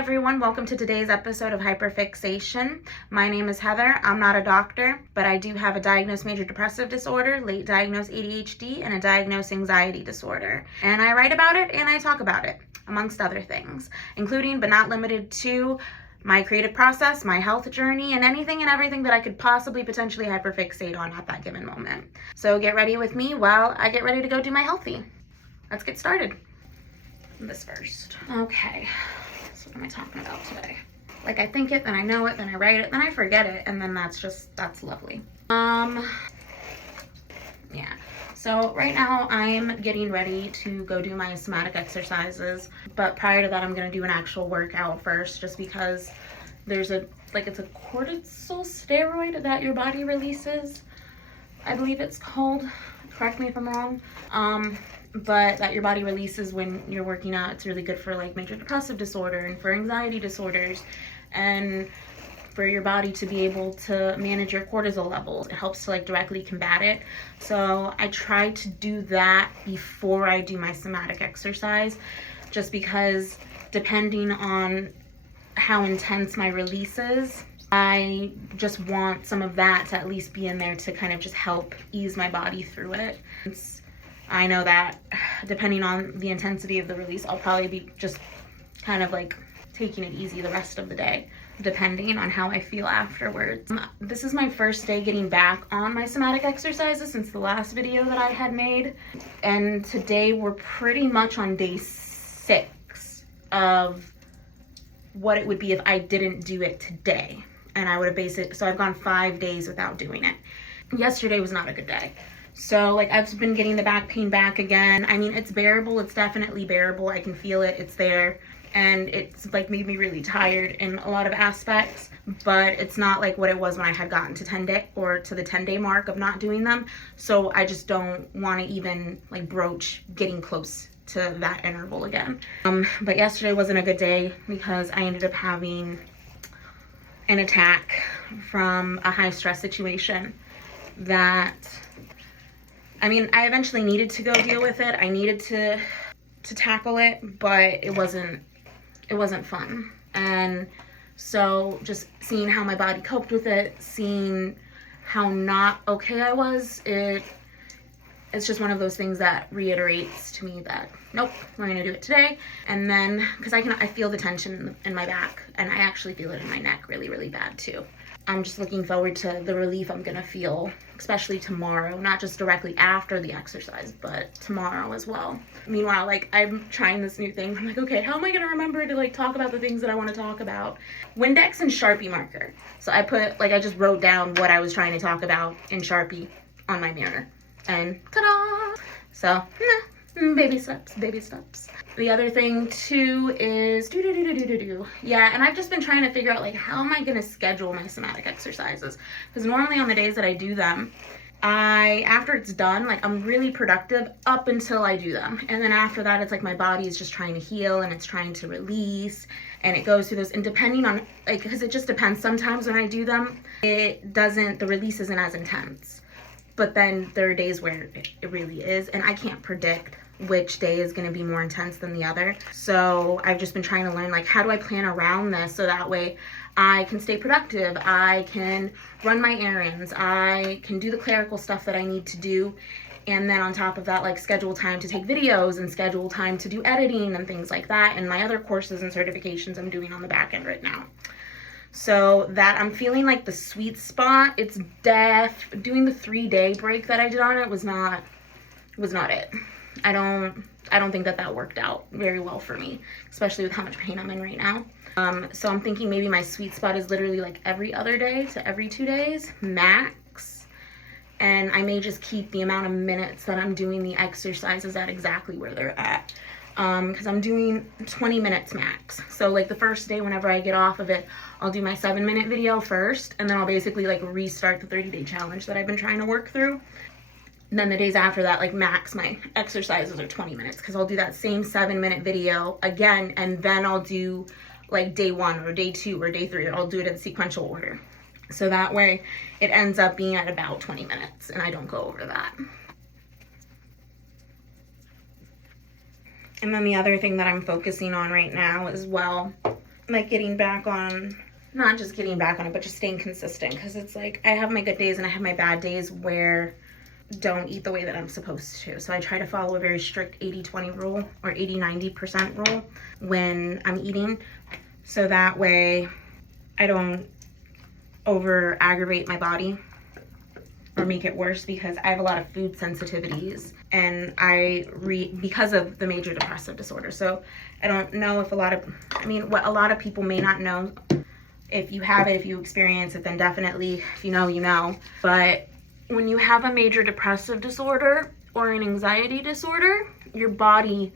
everyone, welcome to today's episode of Hyperfixation. My name is Heather. I'm not a doctor, but I do have a diagnosed major depressive disorder, late diagnosed ADHD, and a diagnosed anxiety disorder. And I write about it and I talk about it, amongst other things, including but not limited to my creative process, my health journey, and anything and everything that I could possibly potentially hyperfixate on at that given moment. So get ready with me while I get ready to go do my healthy. Let's get started. This first. Okay. So what am I talking about today? Like I think it, then I know it, then I write it, then I forget it, and then that's lovely. Yeah. So right now I'm getting ready to go do my somatic exercises, but prior to that I'm gonna do an actual workout first, just because there's it's a cortisol steroid that your body releases, I believe it's called. Correct me if I'm wrong. But that your body releases when you're working out. It's really good for like major depressive disorder and for anxiety disorders, and for your body to be able to manage your cortisol levels. It helps to like directly combat it. So I try to do that before I do my somatic exercise, just because depending on how intense my release is, I just want some of that to at least be in there to kind of just help ease my body through it. I know that depending on the intensity of the release, I'll probably be just kind of like taking it easy the rest of the day, depending on how I feel afterwards. This is my first day getting back on my somatic exercises since the last video that I had made. And today we're pretty much on day 6 of what it would be if I didn't do it today. And I would have basically, so I've gone 5 days without doing it. Yesterday was not a good day. So like I've been getting the back pain back again. I mean, it's bearable. It's definitely bearable. I can feel it. It's there. And it's like made me really tired in a lot of aspects, but it's not like what it was when I had gotten to 10-day mark of not doing them. So I just don't want to even like broach getting close to that interval again. But yesterday wasn't a good day because I ended up having an attack from a high stress situation that, I mean, I eventually needed to go deal with it. I needed to tackle it, but it wasn't fun. And so just seeing how my body coped with it, seeing how not okay I was, it's just one of those things that reiterates to me that nope, we're gonna do it today. And then because I feel the tension in my back, and I actually feel it in my neck really, really bad too. I'm just looking forward to the relief I'm gonna feel, especially tomorrow, not just directly after the exercise, but tomorrow as well. Meanwhile, like I'm trying this new thing. I'm like, okay, how am I gonna remember to like talk about the things that I want to talk about? Windex and Sharpie marker. So I just wrote down what I was trying to talk about in Sharpie on my mirror, and ta-da! So baby steps, baby steps. The other thing too is yeah, and I've just been trying to figure out like how am I gonna schedule my somatic exercises, because normally on the days that I do them, after it's done, like I'm really productive up until I do them, and then after that it's like my body is just trying to heal and it's trying to release, and it goes through those, and depending on like, because it just depends, sometimes when I do them the release isn't as intense, but then there are days where it really is, and I can't predict which day is going to be more intense than the other. So I've just been trying to learn like how do I plan around this so that way I can stay productive, I can run my errands, I can do the clerical stuff that I need to do, and then on top of that like schedule time to take videos and schedule time to do editing and things like that, and my other courses and certifications I'm doing on the back end right now. So that I'm feeling like the sweet spot, it's doing the 3-day break that I did on it was not it. I don't think that worked out very well for me, especially with how much pain I'm in right now. So I'm thinking maybe my sweet spot is literally like every other day to every 2 days max, and I may just keep the amount of minutes that I'm doing the exercises at exactly where they're at, because I'm doing 20 minutes max. So like the first day whenever I get off of it, I'll do my 7-minute video first, and then I'll basically like restart the 30-day challenge that I've been trying to work through. And then the days after that, like max my exercises are 20 minutes, because I'll do that same 7-minute video again, and then I'll do like day 1 or day 2 or day 3, or I'll do it in sequential order. So that way it ends up being at about 20 minutes and I don't go over that. And then the other thing that I'm focusing on right now as well like getting back on, not just getting back on it, but just staying consistent. Because it's like I have my good days and I have my bad days where don't eat the way that I'm supposed to. So I try to follow a very strict 80-20 rule or 80-90% rule when I'm eating. So that way I don't over aggravate my body or make it worse, because I have a lot of food sensitivities and because of the major depressive disorder. So I don't know if what a lot of people may not know. If you have it, if you experience it, then definitely, if you know, you know. But when you have a major depressive disorder or an anxiety disorder, your body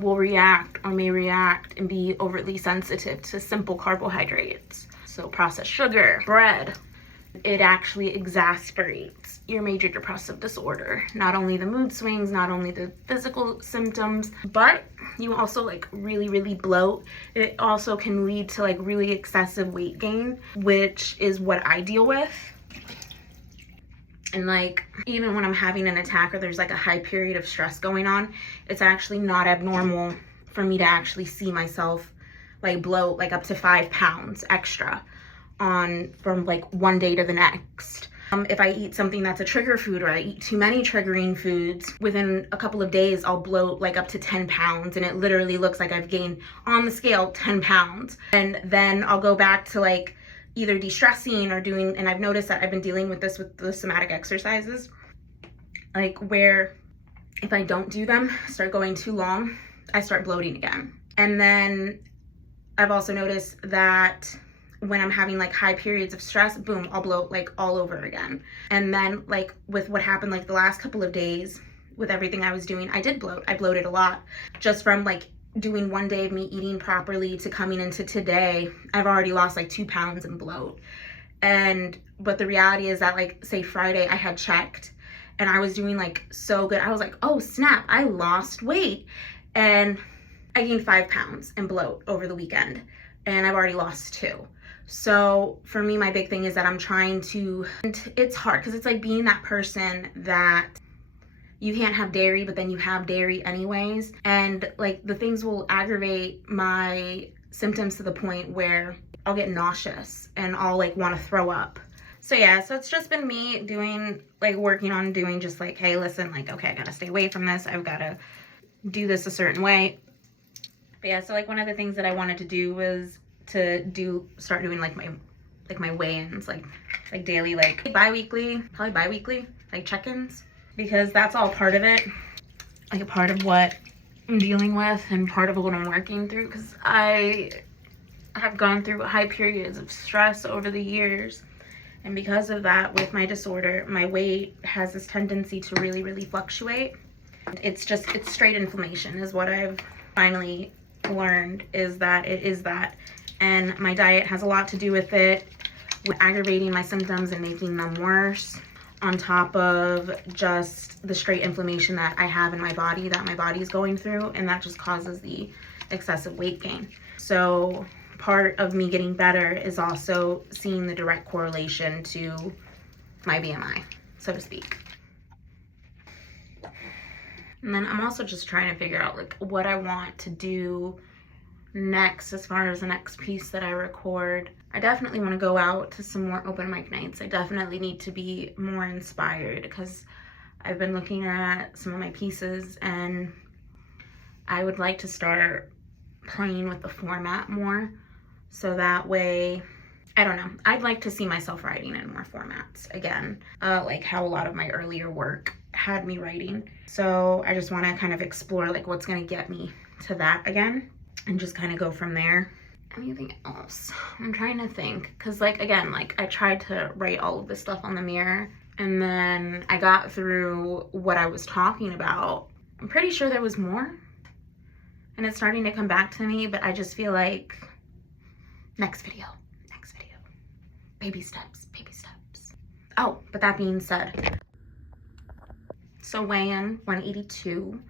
will react or may react and be overtly sensitive to simple carbohydrates. So processed sugar, bread. It actually exasperates your major depressive disorder. Not only the mood swings, not only the physical symptoms, but you also like really, really bloat. It also can lead to like really excessive weight gain, which is what I deal with. And like, even when I'm having an attack or there's like a high period of stress going on, it's actually not abnormal for me to actually see myself like bloat like up to 5 pounds extra from like one day to the next. If I eat something that's a trigger food or I eat too many triggering foods, within a couple of days I'll bloat like up to 10 pounds, and it literally looks like I've gained on the scale 10 pounds. And then I'll go back to like either de-stressing or doing, and I've noticed that I've been dealing with this with the somatic exercises, like where if I don't do them, start going too long, I start bloating again. And then I've also noticed that when I'm having like high periods of stress, boom, I'll bloat like all over again. And then like with what happened like the last couple of days with everything I was doing, I did bloat. I bloated a lot just from like doing one day of me eating properly to coming into today. I've already lost like 2 pounds in bloat. But the reality is that like say Friday I had checked and I was doing like so good. I was like, oh snap, I lost weight. And I gained 5 pounds in bloat over the weekend and I've already lost 2. So for me, my big thing is that I'm trying to, and it's hard because it's like being that person that you can't have dairy, but then you have dairy anyways. And like the things will aggravate my symptoms to the point where I'll get nauseous and I'll like want to throw up. So yeah, so it's just been me working on doing just like, hey, listen, like, okay, I gotta stay away from this. I've gotta do this a certain way. But yeah, so like one of the things that I wanted to do was to start doing like my weigh-ins, like daily, like probably bi-weekly, like check-ins, because that's all part of it, like a part of what I'm dealing with and part of what I'm working through, because I have gone through high periods of stress over the years, and because of that, with my disorder, my weight has this tendency to really, really fluctuate. It's straight inflammation is what I've finally learned, is that it is that. And my diet has a lot to do with it, with aggravating my symptoms and making them worse, on top of just the straight inflammation that I have in my body, that my body is going through, and that just causes the excessive weight gain. So part of me getting better is also seeing the direct correlation to my BMI, so to speak. And then I'm also just trying to figure out like what I want to do next as far as the next piece that I record. I definitely want to go out to some more open mic nights. I definitely need to be more inspired, because I've been looking at some of my pieces and I would like to start playing with the format more, so that way, I don't know, I'd like to see myself writing in more formats again, like how a lot of my earlier work had me writing. So I just want to kind of explore like what's going to get me to that again, and just kind of go from there. Anything else? I'm trying to think, because like again, like I tried to write all of this stuff on the mirror, and then I got through what I was talking about. I'm pretty sure there was more, and it's starting to come back to me, but I just feel like next video, baby steps. Oh, but that being said, so weigh-in 182,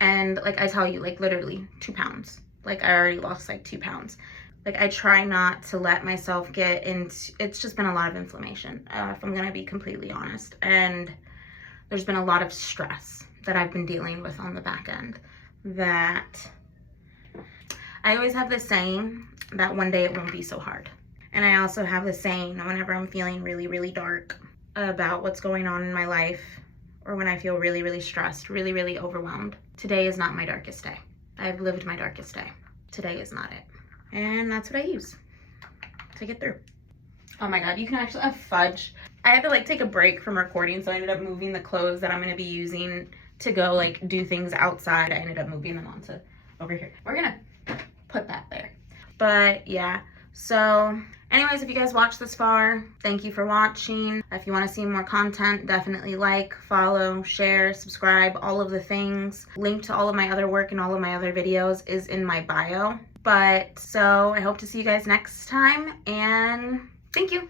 and like I tell you, like literally 2 pounds. Like I already lost like 2 pounds. Like I try not to let myself get into, it's just been a lot of inflammation, if I'm gonna be completely honest. And there's been a lot of stress that I've been dealing with on the back end that I always have this saying that one day it won't be so hard. And I also have this saying whenever I'm feeling really, really dark about what's going on in my life, or when I feel really, really stressed, really, really overwhelmed. Today is not my darkest day. I've lived my darkest day. Today is not it. And that's what I use to get through. Oh my God, you can actually have fudge. I had to like take a break from recording, so I ended up moving the clothes that I'm gonna be using to go like do things outside. I ended up moving them onto over here. We're gonna put that there. But yeah, so anyways, if you guys watched this far, thank you for watching. If you want to see more content, definitely like, follow, share, subscribe, all of the things. Link to all of my other work and all of my other videos is in my bio. But so I hope to see you guys next time, and thank you.